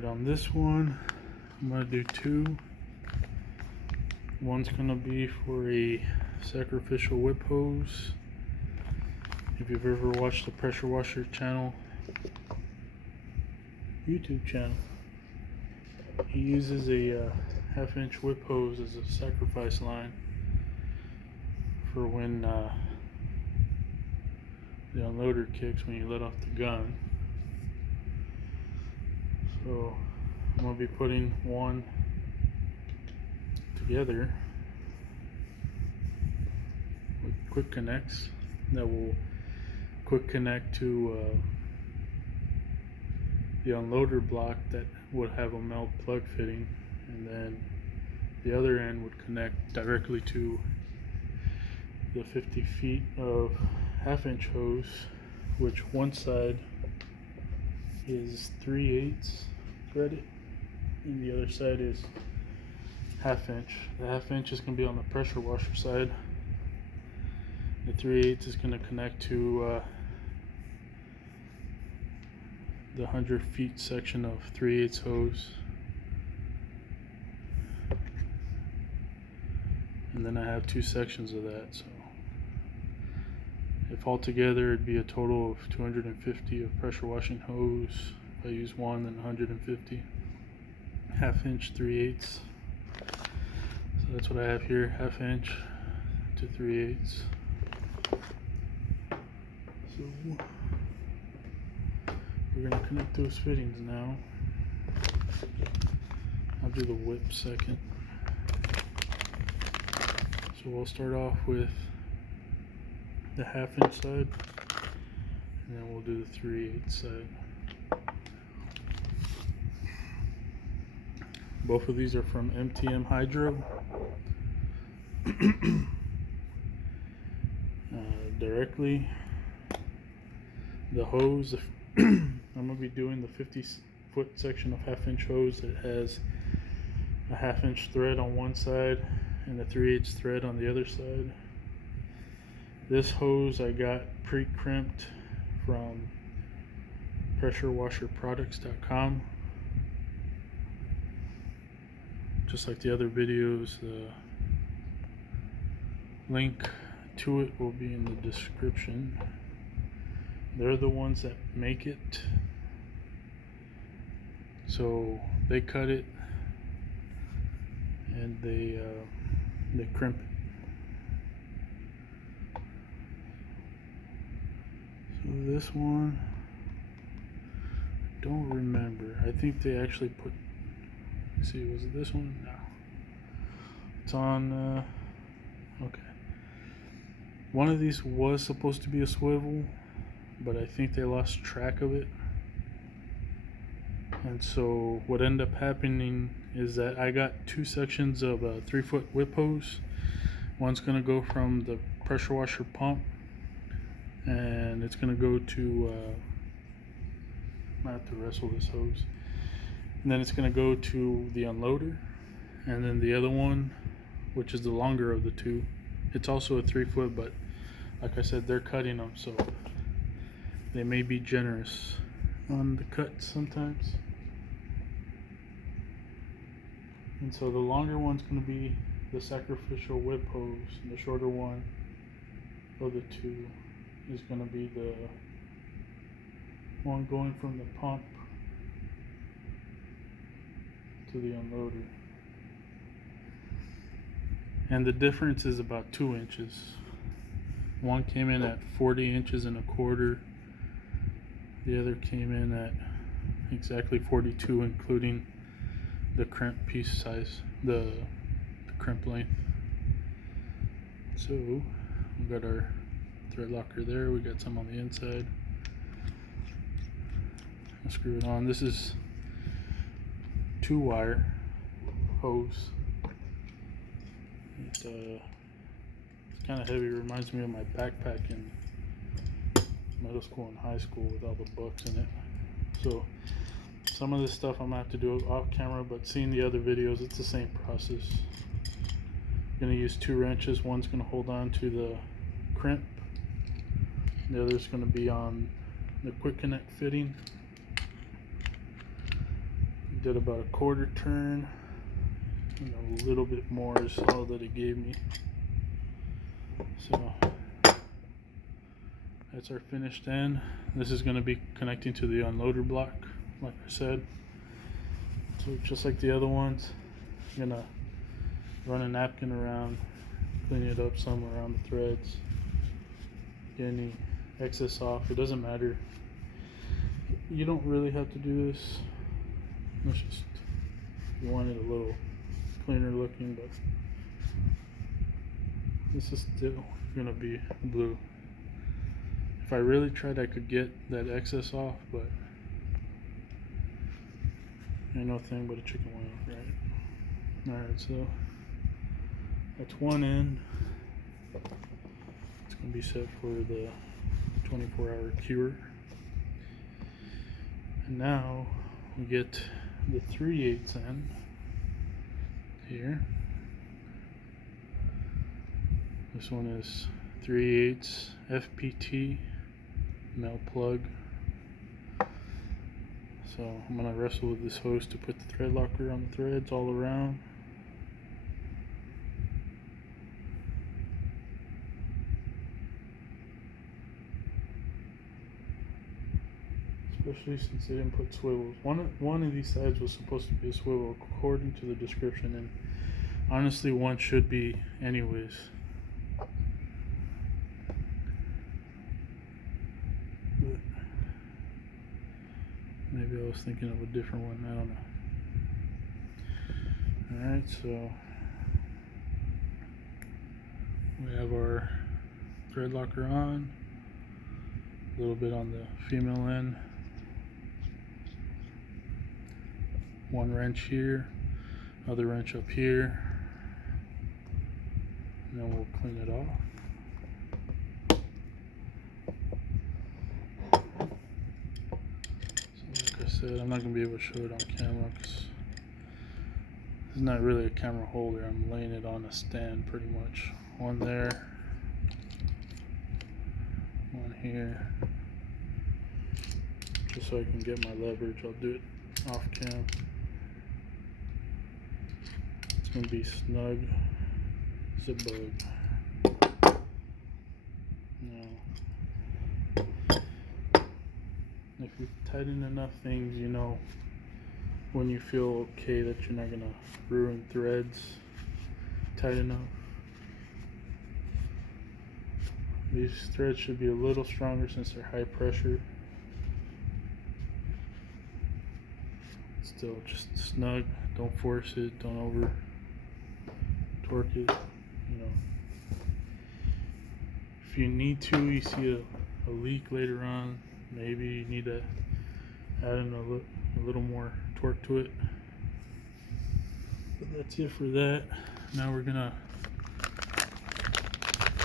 Alright, on this one, I'm going to do two. One's going to be for a sacrificial whip hose. If you've ever watched the pressure washer channel, YouTube channel, he uses a half-inch whip hose as a sacrifice line for when the unloader kicks, when you let off the gun. So I'm going to be putting one together with quick connects that will quick connect to the unloader block that would have a melt plug fitting, and then the other end would connect directly to the 50 feet of half-inch hose, which one side is 3/8 threaded and the other side is half-inch. The half-inch is going to be on the pressure washer side. The 3/8 is going to connect to the 100 feet section of 3/8 hose, and then I have two sections of that. So if altogether it'd be a total of 250 of pressure washing hose. If I use one, then 150 half-inch 3/8. So that's what I have here, half-inch to 3/8. So we're going to connect those fittings now. I'll do the whip second. So we'll start off with the half-inch side, and then we'll do the 3/8 side. Both of these are from MTM Hydro. Directly, the hose, I'm going to be doing the 50-foot section of half-inch hose that has a half-inch thread on one side and a 3/8 thread on the other side. This hose I got pre-crimped from pressurewasherproducts.com. Just like the other videos, the link to it will be in the description. They're the ones that make it, so they cut it and they crimp it. So this one, I don't remember. I think they actually put, let's see, was it this one? No. It's on, okay. One of these was supposed to be a swivel, but I think they lost track of it. And so what ended up happening is that I got two sections of a 3-foot whip hose. One's going to go from the pressure washer pump, and it's going to go to, I have to wrestle this hose. And then it's going to go to the unloader. And then the other one, which is the longer of the two, it's also a 3-foot, but like I said, they're cutting them, so they may be generous on the cut sometimes. And so the longer one's going to be the sacrificial whip hose, and the shorter one of the two is going to be the one going from the pump to the unloader. And the difference is about 2 inches. One came in at 40 inches and a quarter. The other came in at exactly 42, including the crimp piece size, the crimp length. So we got our thread locker there. We got some on the inside. I'll screw it on. This is 2-wire hose. It's kind of heavy. It reminds me of my backpack in middle school and high school with all the books in it. So some of this stuff I'm gonna have to do off camera, but seeing the other videos, it's the same process. I'm gonna use 2 wrenches. One's gonna hold on to the crimp, the other's gonna be on the quick connect fitting. did about a quarter turn, and a little bit more is all that it gave me. So that's our finished end. This is going to be connecting to the unloader block, like I said. So just like the other ones, I'm going to run a napkin around, clean it up some around the threads, get any excess off. It doesn't matter. You don't really have to do this. It's just, you want it a little cleaner looking, but this is still going to be blue. If I really tried, I could get that excess off, but ain't no thing but a chicken wing, right? Alright, so that's one end. It's going to be set for the 24-hour cure. And now we get the 3/8 end here. This one is 3/8 FPT plug. So I'm going to wrestle with this hose to put the thread locker on the threads all around. Especially since they didn't put swivels. One of these sides was supposed to be a swivel according to the description, and honestly one should be anyways. But maybe I was thinking of a different one, I don't know. Alright, so we have our thread locker on, a little bit on the female end. One wrench here, other wrench up here, and then we'll clean it off. So like I said, I'm not going to be able to show it on camera because it's not really a camera holder. I'm laying it on a stand pretty much. One there, one here, just so I can get my leverage. I'll do it off cam. It's going to be snug as a bug. Now, if you tighten enough things, you know when you feel okay that you're not going to ruin threads. Tight enough. These threads should be a little stronger since they're high pressure. Still just snug, don't force it, don't over torque it, you know. If you need to, you see a leak later on, maybe you need to add in a little more torque to it. But that's it for that. Now we're gonna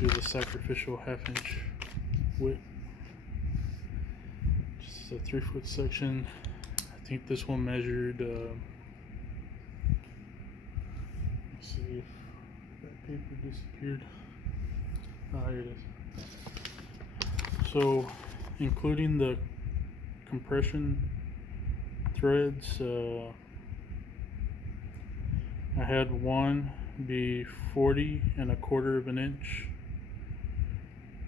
do the sacrificial 1/2-inch width. Just a 3-foot section. I think this one measured, let's see if that paper disappeared. Ah, here it is. So, including the compression threads, I had one be 40 1/4 inch,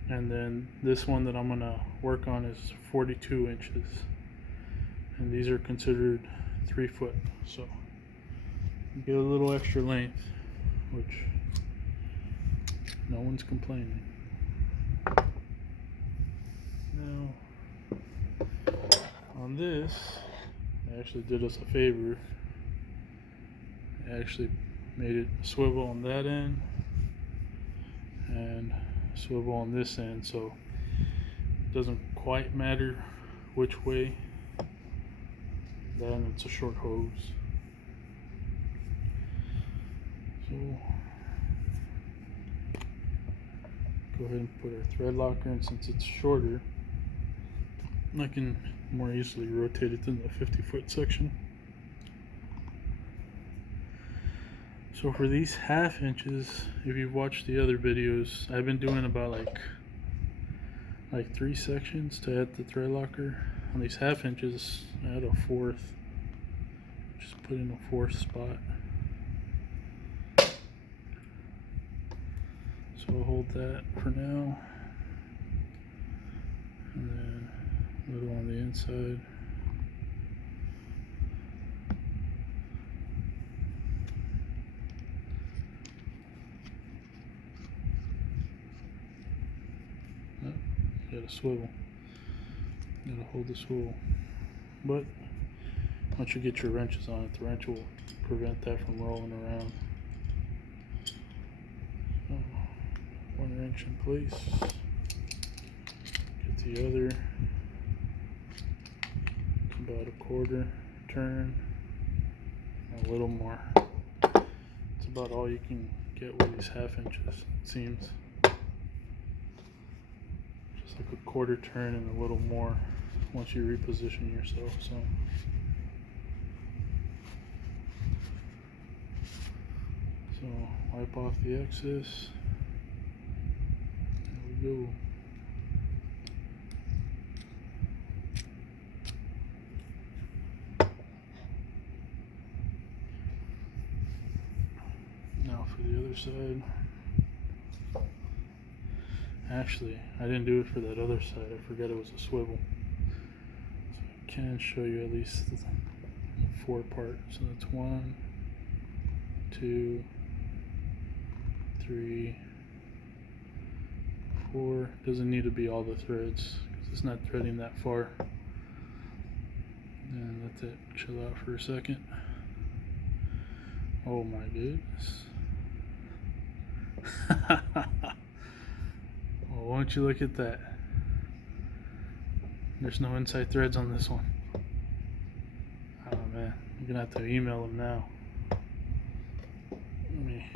and then this one that I'm gonna work on is 42 inches. And these are considered 3 foot, so you get a little extra length, which no one's complaining. Now on this, they actually did us a favor. They actually made it swivel on that end and swivel on this end, so it doesn't quite matter which way. Then it's a short hose. So go ahead and put our thread locker in. Since it's shorter, I can more easily rotate it than the 50-foot section. So for these 1/2 inches, if you've watched the other videos, I've been doing about like 3 sections to add the thread locker. On these 1/2 inches, I had a 1/4, just put in a fourth spot. So I'll hold that for now, and then a little on the inside. Got a swivel. Gotta hold the swivel. But once you get your wrenches on it, the wrench will prevent that from rolling around. So, one wrench in place. Get the other. It's about a quarter turn. A little more. It's about all you can get with these half inches, it seems. Like a quarter turn and a little more once you reposition yourself. So wipe off the excess. There we go. Now for the other side. Actually, I didn't do it for that other side. I forgot it was a swivel. So I can show you at least the 4 part. So that's 1, 2, 3, 4. Doesn't need to be all the threads because it's not threading that far. And let that chill out for a second. Oh my goodness. Well, won't you look at that? There's no inside threads on this one. Oh man, I'm gonna have to email them now. Let me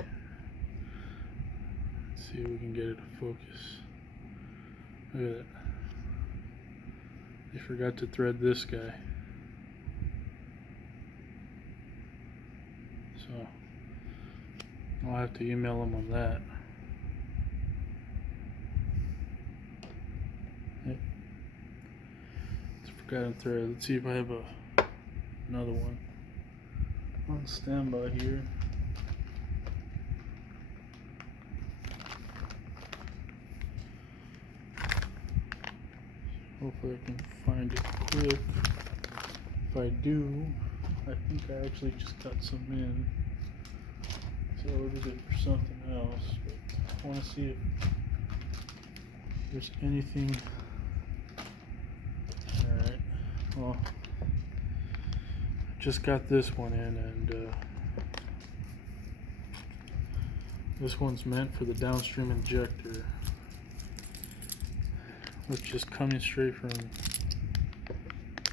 see if we can get it to focus. Look at that. They forgot to thread this guy. So I'll have to email them on that. Forgotten thread. Let's see if I have another one on standby here. Hopefully I can find it quick. If I do, I think I actually just got some in. So I ordered it for something else, but I want to see if there's anything. Alright, well, just got this one in, and this one's meant for the downstream injector, which is coming straight from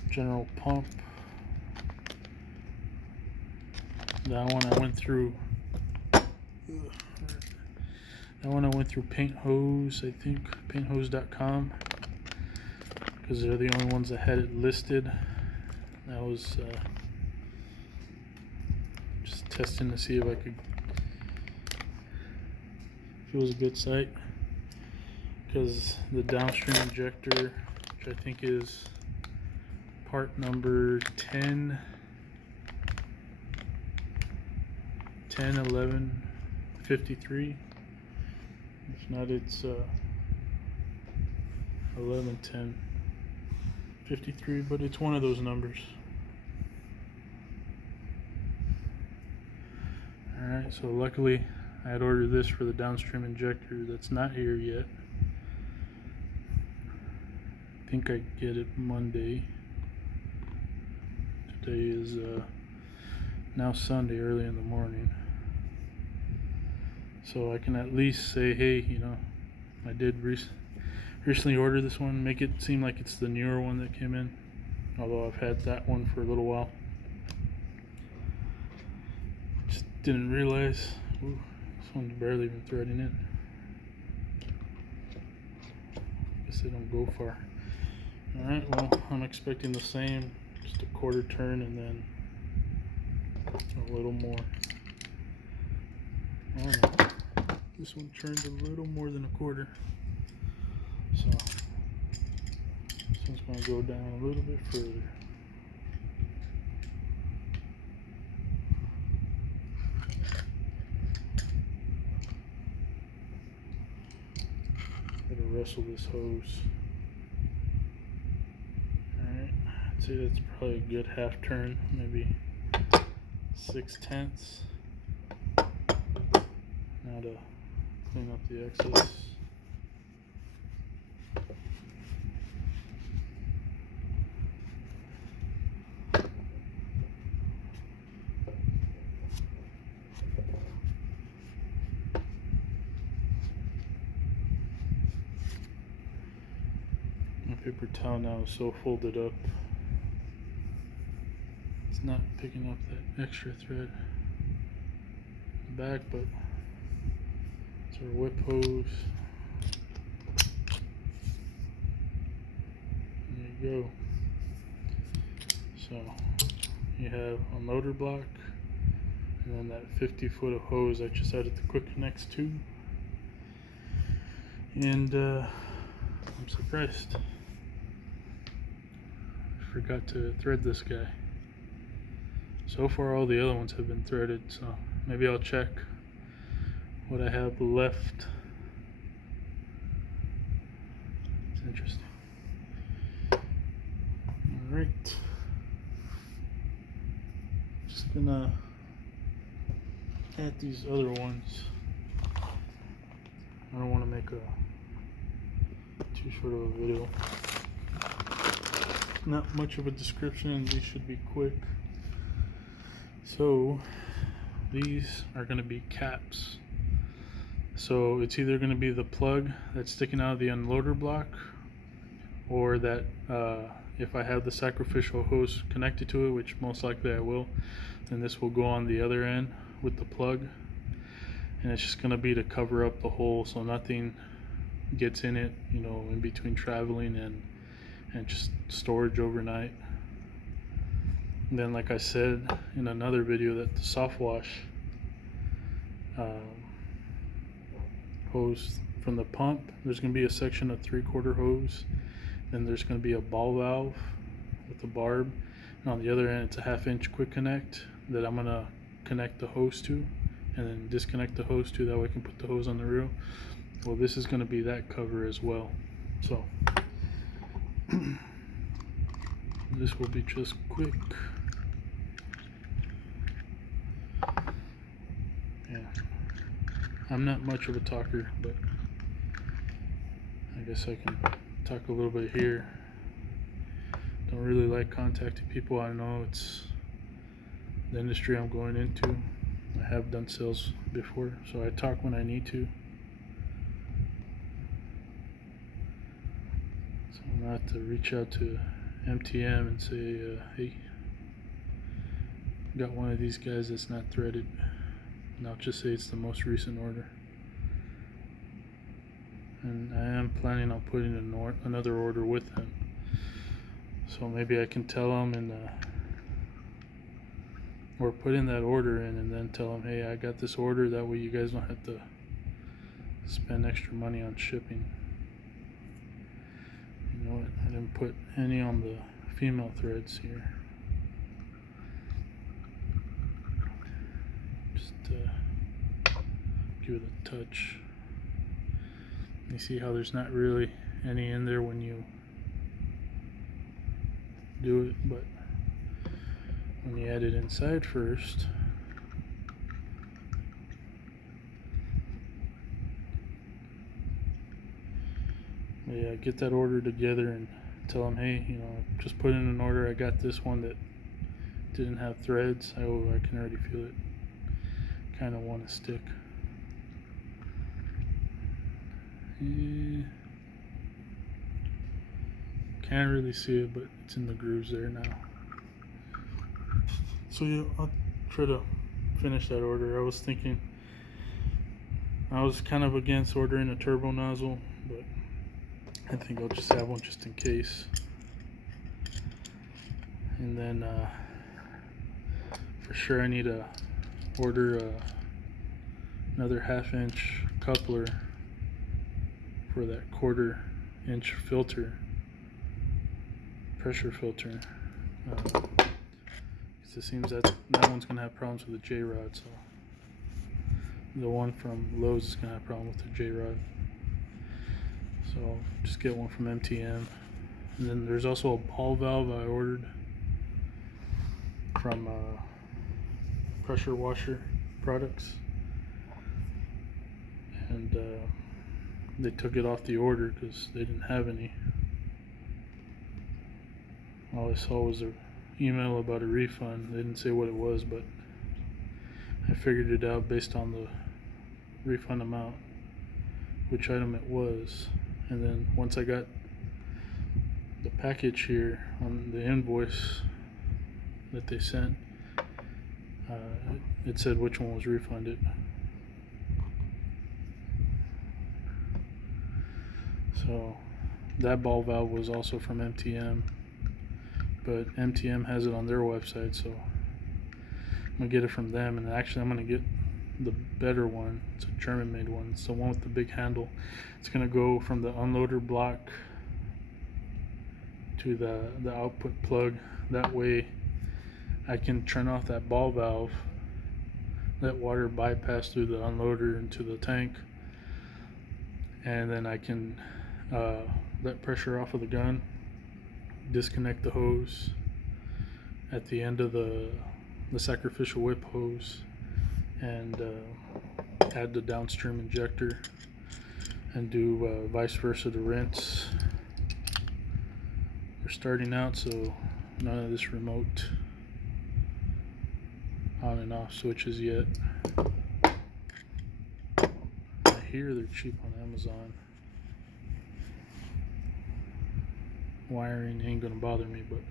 general pump. That one I went through. That one I went through Paint Hose, I think, painthose.com, because they're the only ones that had it listed. That was just testing to see if I could, if it was a good site, because the downstream injector, which I think is part number 10, 11, 53. If not, it's 11, 10, 53, but it's one of those numbers. Alright, so luckily I had ordered this for the downstream injector that's not here yet. I think I get it Monday. Today is now Sunday, early in the morning. So I can at least say, hey, you know, I did recently order this one, make it seem like it's the newer one that came in, although I've had that one for a little while. Just didn't realize, ooh, this one's barely even threading in. Guess they don't go far. Alright, well, I'm expecting the same, just a quarter turn and then a little more. Oh no, this one turned a little more than a quarter. So this one's going to go down a little bit further. wrestle this hose. Alright, I'd say that's probably a good half turn, maybe 6/10. Now to clean up the excess. My paper towel now is so folded up, it's not picking up that extra thread in the back, but it's our whip hose. There you go. So you have a motor block and then that 50 foot of hose I just added the quick connects to, and I'm surprised I forgot to thread this guy. So far all the other ones have been threaded, so maybe I'll check what I have left. It's interesting. Alright, just gonna add these other ones. I don't want to make a too short of a video. Not much of a description, and these should be quick. So these are going to be caps. So it's either going to be the plug that's sticking out of the unloader block, or that if I have the sacrificial hose connected to it, which most likely I will, then this will go on the other end with the plug, and it's just going to be to cover up the hole so nothing gets in it, you know, in between traveling and just storage overnight. And then, like I said in another video, that the soft wash hose from the pump, there's going to be a section of 3/4 hose, then there's going to be a ball valve with a barb, and on the other end it's a 1/2 inch quick connect that I'm going to connect the hose to, and then disconnect the hose to, that way I can put the hose on the reel. Well, this is going to be that cover as well, so this will be just quick. Yeah, I'm not much of a talker, but I guess I can talk a little bit here. Don't really like contacting people. I know it's the industry I'm going into. I have done sales before, so I talk when I need to. So I'm gonna have to reach out to MTM and say, hey, got one of these guys that's not threaded, and I'll just say it's the most recent order. And I am planning on putting another order with them, so maybe I can tell them or put in that order in, and then tell them, hey, I got this order, that way you guys don't have to spend extra money on shipping. You know what, I didn't put any on the female threads here. Just give it a touch. You see how there's not really any in there when you do it, but when you add it inside first, yeah, get that order together and tell them, hey, you know, just put in an order. I got this one that didn't have threads. I can already feel it kind of want to stick. Can't really see it, but it's in the grooves there now. So yeah, I'll try to finish that order. I was thinking, I was kind of against ordering a turbo nozzle, but I think I'll just have one just in case. And then for sure I need to order another 1/2 inch coupler for that 1/4 inch filter, pressure filter. It seems that one's gonna have problems with the J-rod, so the one from Lowe's is gonna have a problem with the J-rod. So I'll just get one from MTM. And then there's also a ball valve I ordered from Pressure Washer Products, and they took it off the order because they didn't have any. All I saw was an email about a refund. They didn't say what it was, but I figured it out based on the refund amount, which item it was. And then once I got the package here on the invoice that they sent, it said which one was refunded. So that ball valve was also from MTM, but MTM has it on their website, so I'm gonna get it from them. And actually I'm gonna get the better one. It's a German made one. It's the one with the big handle. It's gonna go from the unloader block to the output plug. That way I can turn off that ball valve, let water bypass through the unloader into the tank, and then I can let pressure off of the gun, disconnect the hose at the end of the sacrificial whip hose, and add the downstream injector, and do vice versa to rinse. We're starting out, so none of this remote on and off switches yet. I hear they're cheap on Amazon. Wiring ain't gonna bother me, but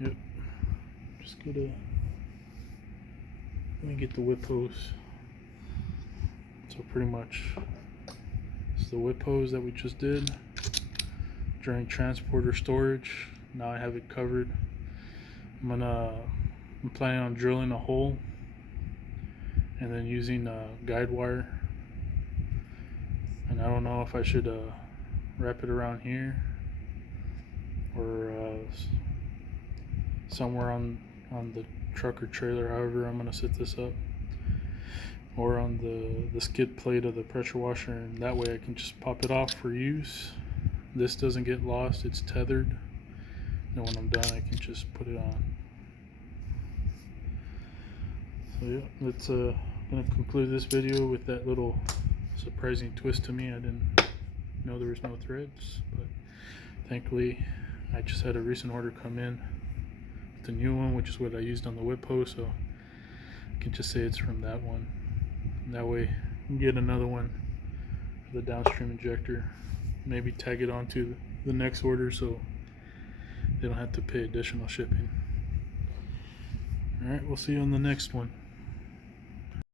yep. Just gotta, let me get the whip hose. So pretty much it's the whip hose that we just did during transporter storage. Now I have it covered. I'm planning on drilling a hole and then using guide wire, and I don't know if I should wrap it around here or somewhere on the truck or trailer, however I'm gonna set this up, or on the skid plate of the pressure washer, and that way I can just pop it off for use. This doesn't get lost, it's tethered, and when I'm done I can just put it on. So yeah, let's gonna conclude this video with that little surprising twist to me. I didn't know there was no threads, but thankfully I just had a recent order come in with the new one, which is what I used on the whip hose, so I can just say it's from that one. And that way I can get another one for the downstream injector, maybe tag it onto the next order so they don't have to pay additional shipping. Alright, we'll see you on the next one.